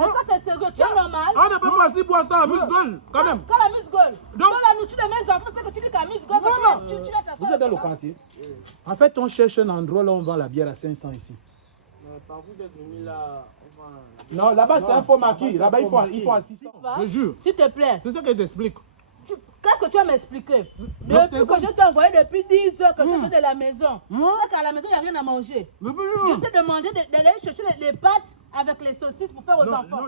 Est-ce que c'est sérieux? Tu es normal? On ne peut pas s'y boire ça, amuse-gueule, quand même. Quand la amuse-gueule. Donc la nourriture de mes enfants, c'est que tu dis qu'amuse-gueule. Vous êtes dans le quartier. En fait, on cherche un endroit là où on vend la bière à 500 ici. Par vous d'être venu là, non, là-bas c'est un faux maquis. Là-bas il faut à 600. Je jure. S'il te plaît. C'est ça que je t'explique. Qu'est-ce que tu vas m'expliquer? Depuis que je t'ai envoyé depuis 10 heures que je suis de la maison, tu sais qu'à la maison il n'y a rien à manger. Je t'ai demandé d'aller chercher les pâtes avec les saucisses pour faire aux enfants.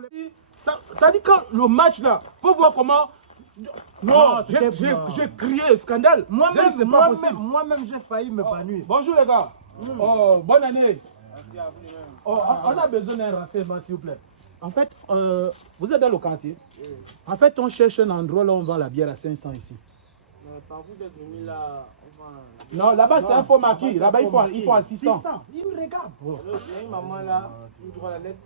Ça dit quand le match là, faut voir comment. Non, j'ai crié scandale. Moi-même, j'ai failli me bannir. Bonjour les gars. Oh, bonne année. Merci à vous. Oh, on a besoin d'un renseignement, s'il vous plaît. En fait, vous êtes dans le quartier. En fait, on cherche un endroit là où on vend la bière à 500 ici. Par vous d'être venu là, non, là-bas c'est un faux maquis. Là-bas il faut à 600. 600. Il me regarde. J'ai une maman là, une droite la lettre.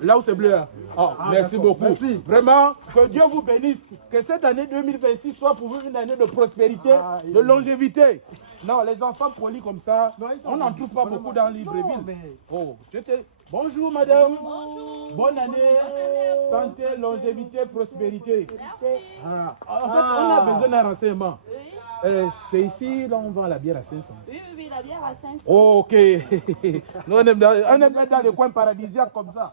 Là où c'est bleu. Oh, merci beaucoup. Merci. Vraiment, que Dieu vous bénisse. Que cette année 2026 soit pour vous une année de prospérité, de longévité. Non, les enfants polis comme ça, on n'en trouve pas beaucoup dans Libreville. Oh, bonjour madame. Bonjour. Bonne année. Santé, longévité, prospérité. Merci. En fait, on a besoin d'un renseignement. C'est ici, là, on vend la bière à 500. Oui, la bière à 500. Ok. Nous, on aime pas dans les coins paradisiaques comme ça.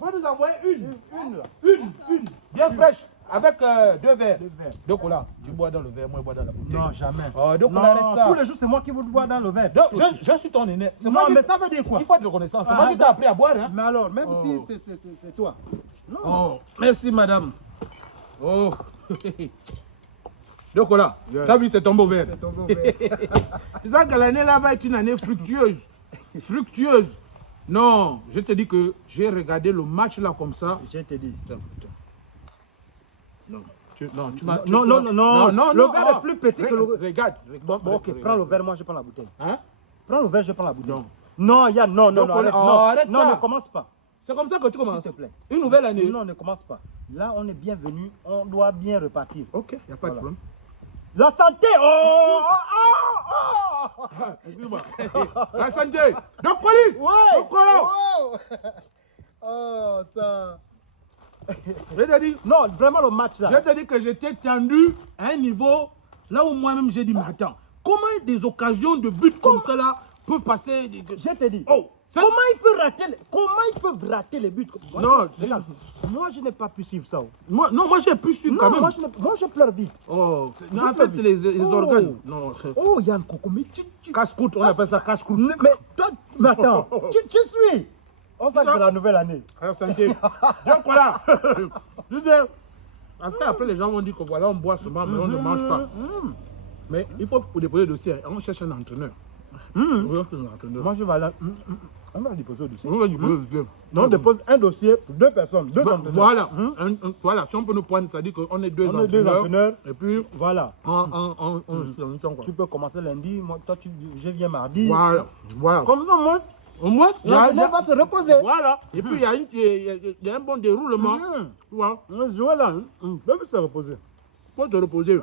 Faut nous envoyer une. Bien fraîche. Avec 2 verres. Donc là, tu bois dans le verre, moi je bois dans la bouteille. Non, jamais. Donc on arrête ça. Tous les jours, c'est moi qui vous bois dans le verre. Donc, je suis ton aîné. Non, mais ça veut dire quoi? Il faut être reconnaissant. C'est moi qui t'ai appris à boire. Hein? Mais alors, même si c'est toi. Non. Oh, merci madame. Oh. Donc là, tu as vu, c'est tombé au verre. C'est ça que l'année là va être une année fructueuse. Fructueuse. Non, je te dis que j'ai regardé le match là comme ça. Je te dis. Non, le verre est plus petit que le... Regarde. Bon, ok, prends le verre, moi je prends la bouteille. Hein? Prends le verre, je prends la bouteille. Non, Yann, non, arrête ça. Non, ne commence pas. C'est comme ça que tu commences. S'il te plaît. Une nouvelle année. Non, ne commence pas. Là, on est bienvenu, on doit bien repartir. Ok, il n'y a pas de problème. La santé! Excuse-moi. La santé! Donc, Poli! Ouais! Donc, oh, ça... Je t'ai dit... Non, vraiment le match là. Je t'ai dit que j'étais tendu à un niveau là où moi-même j'ai dit, mais attends, comment des occasions de but comme ça là peuvent passer... Je t'ai dit. Oh! Comment ils peuvent rater les buts? Non, regarde, moi je n'ai pas pu suivre ça. Moi j'ai pu suivre quand même. Moi je pleure vite. Oh, en fait c'est les organes. Non. Oh Yann Coco, mais tu... Casse-croûte, on appelle ça casse-croûte. Mais toi, mais attends, tu suis. On sait que c'est la nouvelle année. Santé. Donc voilà. Tu sais, parce qu'après les gens vont dire que voilà, on boit souvent, mais on ne mange pas. Mais il faut déposer le dossier, on cherche un entraîneur. Moi je vais là. On va déposer le dossier. On va déposer le dossier. Non, on dépose un dossier pour 2 personnes, 2 entraîneurs. Voilà. Voilà, si on peut nous prendre, ça dit qu'on est 2 entraîneurs. Et puis, voilà. Tu peux commencer lundi, moi, toi, je viens mardi. Voilà. Comme ça, moi. Au moins, l'entraîneur va se reposer. Voilà. Et puis, il y a un bon déroulement. Tu vois. Jouer là, même se reposer. Faut te reposer.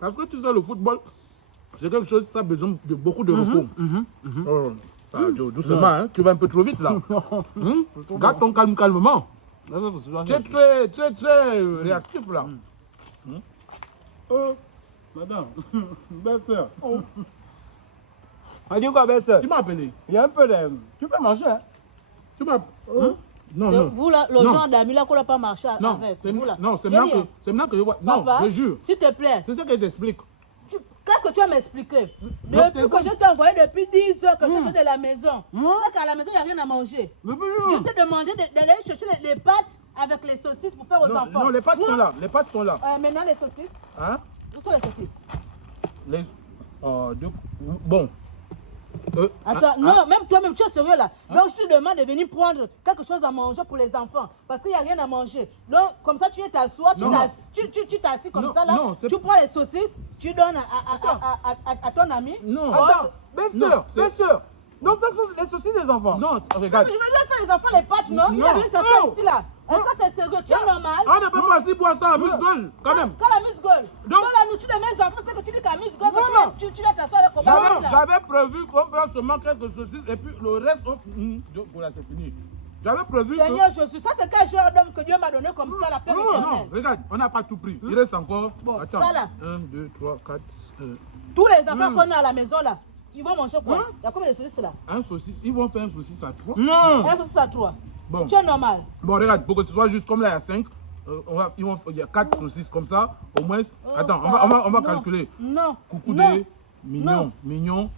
Parce que tu sais, le football, c'est quelque chose, ça a besoin de beaucoup de repos. Doucement, hein, tu vas un peu trop vite là. Garde ton calme calmement. Tu es très réactif là. Oh, madame, belle soeur. On dit quoi, belle soeur? Tu m'as appelé. Il y a un peu de... Tu peux manger, hein? Tu m'as... Non. Vous là, le genre d'amis là qu'on n'a pas marché avec. Non, c'est maintenant que je vois. Non, je jure. S'il te plaît. C'est ça que je t'explique. Qu'est-ce que tu vas m'expliquer? Depuis que je t'ai envoyé depuis 10 heures que je suis de la maison, tu sais qu'à la maison il n'y a rien à manger. Je t'ai demandé d'aller chercher les pâtes avec les saucisses pour faire aux enfants. Non, les pâtes sont là. Les pâtes sont là. Maintenant les saucisses. Hein? Où sont les saucisses? Bon. Attends, non, même toi-même, tu es sérieux là. Donc, je te demande de venir prendre quelque chose à manger pour les enfants. Parce qu'il n'y a rien à manger. Donc, comme ça, tu t'assois, tu t'assis comme ça là. Tu prends les saucisses, tu donnes à ton ami. Non. Attends, belle soeur. Non, ça sont les saucisses des enfants. Non, regarde. Je vais leur faire les enfants les pâtes, non? Il a vu ça ici là. Est-ce que c'est sérieux? Tu es normal? On ne peut pas s'y boire ça, amuse-gueule, quand même. Quand la amuse-gueule. Donc la nourriture de mes enfants, c'est que tu dis qu'amuse-gueule, tu vas t'asseoir avec comment? J'avais prévu qu'on prend seulement quelques saucisses et puis le reste, voilà, c'est fini. J'avais prévu Seigneur Jésus, ça c'est quel genre d'homme que Dieu m'a donné comme ça, la paix Non, éternelle. regarde, on n'a pas tout pris. Il reste encore. Bon, Attends. ça là. 1, 2, 3, 4. Tous les enfants qu'on a à la maison là, ils vont manger quoi? Il y a combien de saucisses là? Un saucisse. Ils vont faire un saucisse à 3. Non. Un saucisse à 3. Bon. Tu es normal. Bon, regarde, pour que ce soit juste comme là, il y a 5. Il y a 4 saucisses comme ça, au moins. Attends, on va calculer. Non. Coucoudé, Mignon, Mignon,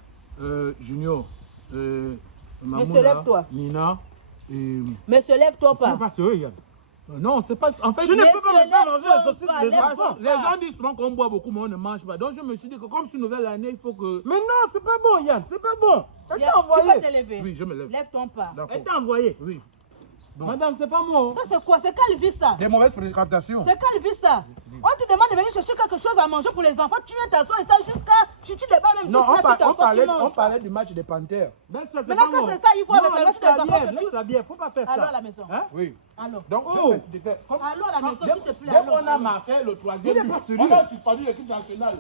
Junior, Monsieur, lève-toi. Nina et... Monsieur, lève-toi Tu pas. n'es pas sérieux, Yann. Non, c'est pas... En fait, Je ne peux pas me faire manger la saucisse des enfants. Les gens disent souvent qu'on boit beaucoup, mais on ne mange pas. Donc je me suis dit que comme c'est une nouvelle année, il faut que... Mais non, c'est pas bon, Yann, c'est pas bon. Elle t'a Tu envoyé. vas te lever. Oui, je me lève. Lève-toi pas. D'accord. Elle t'a envoyé. Oui. Bon. Madame, c'est pas moi. Ça c'est quoi? C'est quelle vie ça? Des mauvaises fréquentations. C'est quelle vie ça? On te demande de venir chercher quelque chose à manger pour les enfants. Tu viens t'asseoir et ça jusqu'à... Tu débats même. Non, on parlait du match des Panthères. Maintenant que c'est ça, il faut avec la liste des enfants que tu... Laisse-la bien, faut pas faire ça. Allons à la maison. Hein? Oui. Allons. Donc, Allons à la maison, s'il te plaît. dès qu'on a marqué le troisième, Il n'est pas but, sérieux. on a suspendu l'équipe nationale.